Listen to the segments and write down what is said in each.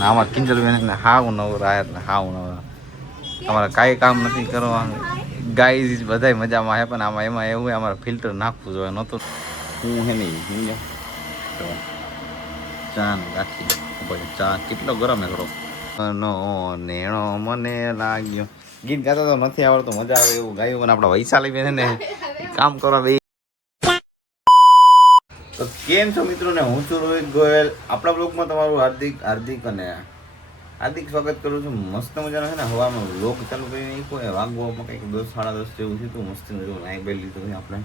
અને આમાં કિંજલબેન હાવ નવરા એટલે હાવ નવરા. અમારે કાંઈ કામ નથી કરવાનું. ગાય બધાય મજામાં હે, પણ આમાં એમાં એવું અમારે ફિલ્ટર નાખવું જોઈએ નહોતું. હું હે નહીં સમજો ચા ગાંઠી ચા કેટલો ગરમ હે કરો નો નેણો મને લાગ્યો. ગીત ગાતા તો નથી આવડતું, મજા આવે એવું ગાયું. અને આપણા વૈશાલી બેન ને કામ કરવા બે. તો કેમ છો મિત્રો ને, હું છું રોહિત ગોયલ. આપણા બ્લોગમાં તમારું હાર્દિક સ્વાગત કરું છું. મસ્ત મજાનો છે ને હવામાં બ્લોગ ચાલુ કરી નાખ્યો. વાગવામાં કંઈક 10 સાડા 10 જેવું થયું. મસ્ત મજાનું નાઈ બેલ લીધું આપણે.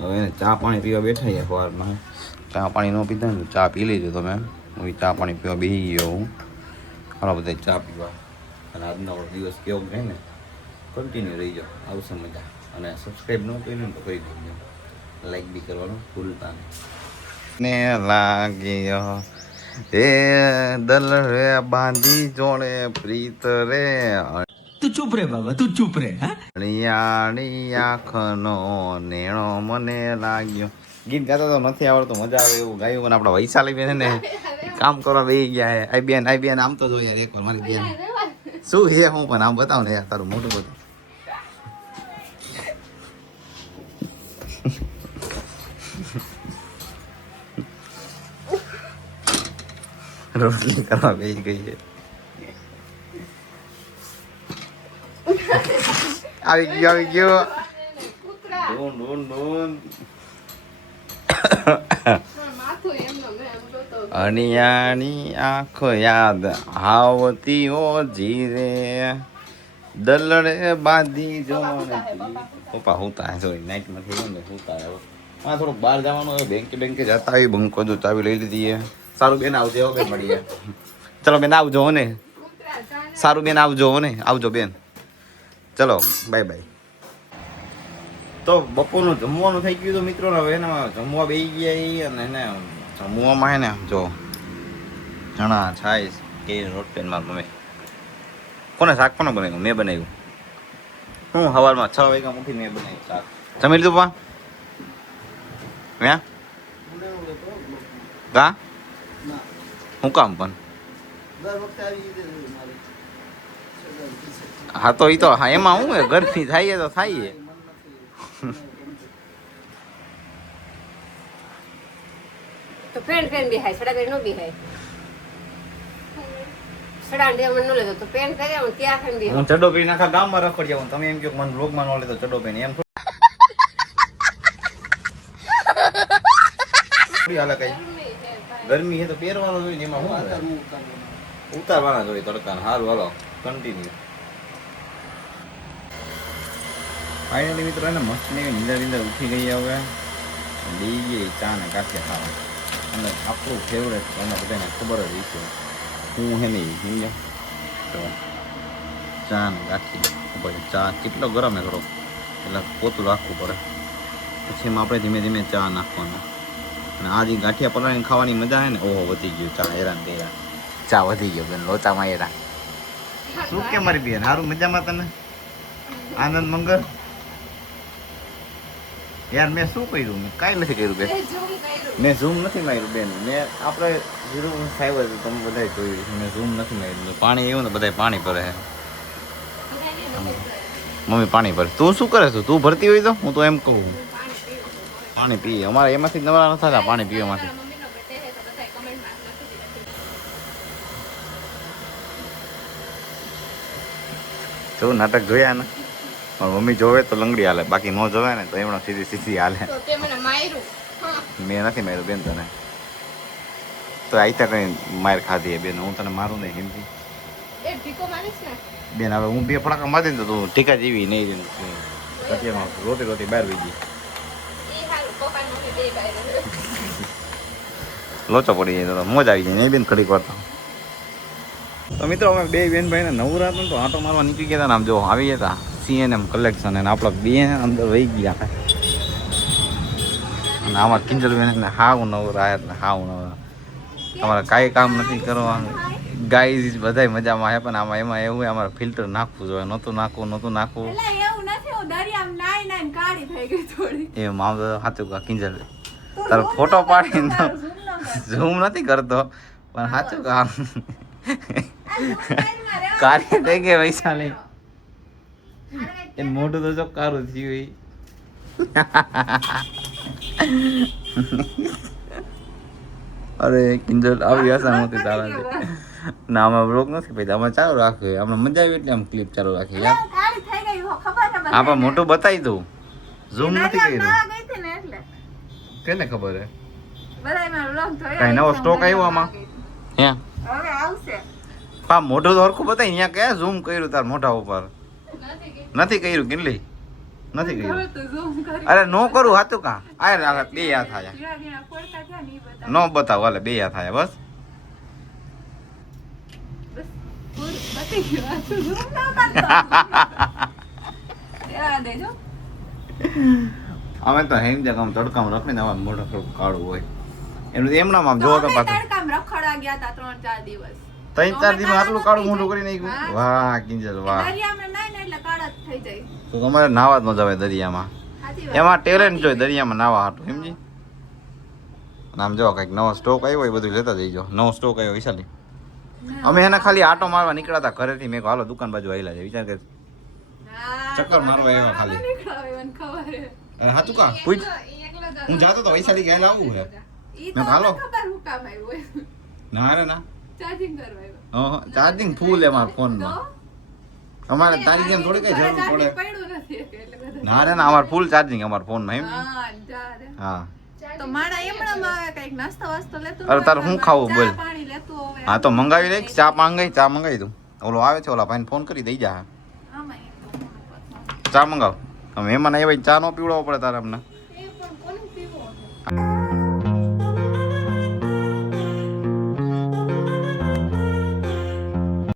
હવે ચા પાણી પીવા બેઠા છીએ સવારમાં. ચા પાણી ન પીધા ને ચા પી લેજો તમે. હું ચા પાણી પીવા બેસી ગયો હું. હાલો બધા ચા પીવા. અને આજનો દિવસ કેવો રહે ને કન્ટિન્યુ રહી જાઓ, આવશે મજા. અને સબસ્ક્રાઈબ ન કર્યું ને તો કરી દેજો, લાઈક બી કરવાનું ભૂલતા ને લાગ્યો એ દલ રે બાંધી જોડે પ્રીત રે. તું ચૂપ રે બાબા, તું ચૂપ રે. રિયાળી આંખનો નેણો મને લાગ્યો. ગીત ગાતા તો નથી આવડતું, મજા આવે એવું ગાયું. અને આપણા વૈશાલી બેન ને કામ કરવા બેસી ગયા હે. આઈ બેન આમ તો જો યાર એકવાર મારી બેન શું હે. હું પણ આમ બતાવ ને યાર તારું મોટું બધું. રોટલી કરવા બેસી ગઈ છે. આવી ગયો અણિયાની આંખ યાદ આવતી ઓ જીરે દલડે બાંધી જો. પપ્પા હુતા સોરી નાઇટમાં થઈ ગયું ને હુતા. હા થોડુંક બહાર જવાનું હોય, બેંકે જતા આવી. બંકો જો ચાવી લઈ લીધી. સારું બેન આવજો કે મળીએ. ચલો બેન આવજો ને. સારું બેન આવજો ને. આવજો બેન. ચલો બાય બાય. તો બપોરનું જમવાનું થઈ ગયું હતું મિત્રો. હવે એને જમવા બેસી ગયા. અને એને જમવામાં હે ને જો ચણા છાશ કે રોટલી માર મમ્મી. કોને શાક કોને બનાવ્યું? મેં બનાવ્યું. હું સવારમાં 6 વાગ્યા ઉઠી મેં બનાવ્યું શાક. જમી લીધું પા હે કા હું કામ પણ હા તો એ તો હા એમાં હું ગરમી થાય તો થાય. તો ફ્રેન્ડ બિહાય સડા કરી નો બિહાય સડા દે મન નો લેતો તો પેન કરે હું ત્યાં ફેન બિહાય. હું ચડો પી નાખા ગામમાં રખડ જાઉં. તમે એમ કહો મને રોગ માં નો લેતો ચડો પીને એમ થોડી હાલે કઈ. ગરમી છે તો પહેરવાનું જોઈએ. એમાં શું ઉતારવાના જોઈએ તડકા. સારું હાલો કન્ટિન્યુ. ફાઇનલી મિત્રો એને મસ્ત ને નીંદર ઉઠી ગઈ. હવે લઈ ગઈ ચા ને કાઠિયા ખાવા. અને આપણું ફેવરેટ તમને બધાને ખબર જ છે હું હે નહીં સમજો તો ચા ને ગાંઠી. ચા કેટલો ગરમ હે કરો એટલે પોતું રાખવું પડે. પછી એમાં આપણે ધીમે ધીમે ચા નાખવાનો. અને આ જે ગાંઠિયા પલાળીને ખાવાની મજા છે ને ઓહો વધી ગયું. ચા હેરાન ગયા. ચા વધી ગયો બેન લોચામાં હેરાન. શું કે મારી બેન સારું મજામાં તને આનંદ મંગળ? યાર મેં શું કર્યું? મેં કાંઈ નથી કર્યું બેન. મેં ઝૂમ નથી માર્યું બેન. મેં આપણે 0.5 તમે બધા જોયું. મેં ઝૂમ નથી માર્યું. પાણી એવું ને બધા પાણી ભરે છે. મમ્મી પાણી ભરે. તું શું કરે છે? તું ભરતી હોય તો હું તો એમ કહું પાણી પીએ. અમારે એમાંથી નવરા નથી થતા પાણી પીવામાંથી. તો નાટક જોયા ને મમ્મી જોવે તો લંગડી હાલે, બાકી ન જોવે ને તો એમનો સીધી હાલે. મેં નથી માર્યું બેન તને. તો આઈતા કઈ માર ખાધી બેન. હું તને મારું નહીં હિન્દી બેન. હવે હું 2 ફટાકા મારી તો તું ટીકા જેવી નહીં. રોટી બહાર વહી ગઈ. લોચો પડી જાય તો મોજ આવી જાય નહીં બેન ઘડીક વાર. તો મિત્રો અમે 2 બેન ભાઈને નવરા હતા તો આંટો મારવા નીકળી ગયા હતા ને આમ જો આવી ગયા હતા CNM કલેક્શન. અને આપણા બેન અંદર વહી ગયા. અને આમાં કિંજલબેન ને હાવ નવરા એટલે હાવ નવરા. તમારે કાંઈ કામ નથી કરવાનું. ગાય બધાય મજામાં હે, પણ આમાં એમાં એવું અમારે ફિલ્ટર નાખવું જોઈએ. નહોતું નાખવું એમ આમ તો સાચું કા કિંજલ તારો ફોટો પાડીને ઝૂમ નથી કરતો પણ સાચું કામ કાર્ય થઈ ગઈ વૈશાલી એ મોઢું તો જો કારું થયું ઈ. અરે કિંજલ આવી આશા નહોતી તારાથી ના અમે બ્લોગ નથી ભાઈ અમે ચાલુ રાખીએ અમને મજા આવી એટલે આમ ક્લિપ ચાલુ રાખીએ યાર કાળી થઈ ગઈ હો, ખબર છે બધાને. આપા મોટું બતાવી દઉં ઝૂમ નથી નાની કર્યું આમ નવા ગઈ હતી ને એટલે. કેને ખબર હે બધાયમાં vlog જોયા. કાંઈ નવો stock આવ્યો આમાં? હે હવે આવશે. પા મોઢું તો હરખું બતાવી અહીંયા ક્યાં ઝૂમ કર્યું તાર મોઢા ઉપર નથી કર્યું કિનલી નથી કર્યું હવે તો zoom કરી. અરે નો કરું હાતું કા આ બે હાથ આયા ઝીણા ઝીણા ફોડકા થયા ને ઈ બતાવો. નો બતાવો હાલે બે હાથ આયા બસ બસ, પૂરું પતી ગયું. આ તો zoom ન કરતો. રહેવા દેજો. અમે તો હેમ જગામ તડકામાં રાખીને આવા મોઢા થોડું કાળું હોય એનું એમનામ આમ જોવો તો અમે પાછું તડકામાં રખડવા ગયા તા 3-4 દિવસ. 3-4 દિવસ આટલું કાળું મોઢું કરી હા. નાખ્યું વાહ કિંજલ વાહ દરિયામાં નાય ને એટલે કાળા જ થઈ જાય. તો તમારે નાવા જ ન જવાય દરિયામાં સાચી વાત. એમાં ટેલેન્ટ જોઈએ દરિયામાં નાવા હાટું સમજી નામ જો કંઈક નવો સ્ટોક આવ્યો હોય બધું લેતા જઈજો નવો સ્ટોક આવ્યો વિશાલી અમે એના ખાલી આટો મારવા નીકળ્યા હતા ઘરેથી મેં કહ્યું હાલો દુકાન બાજુ આવેલા છે વિચાર કર હા, ચક્કર મારવા આવ્યા ખાલી. નીકળાવે, મને ખબર હે. હાતું કા પૂછ હું જાતો તો વૈશાલી ગયા આવું હે ઈ મેં તો હાલો. મને ખબર હું કામ આવ્યું હોય. ના રે ના ચાર્જિંગ કરવા આવ્યો. ચાર્જિંગ ફૂલ એમાં ફોનમાં અમારે તારી જેમ થોડી કઈ જરૂર પડે પડ્યું નથી એટલે બધા. ના રે ના અમાર ફૂલ ચાર્જિંગ અમાર ફોનમાં એમ હા, જા રે. હા તો માણા એમણામાં આવે કંઈક નાસ્તો વાસ્તો લેતું અરે તારે શું ખાવું ચા બોલ? પાણી લેતું હોય. હા તો મંગાવી લે ચા મંગાવી દઉં ઓલો આવે છે ઓલા ભાઈને ફોન કરી દઈ જા આમાં એક તો ચા મંગાવ હવે મહેમાન આવ્યા ચા નો પીવડાવવો પડે તારે અમને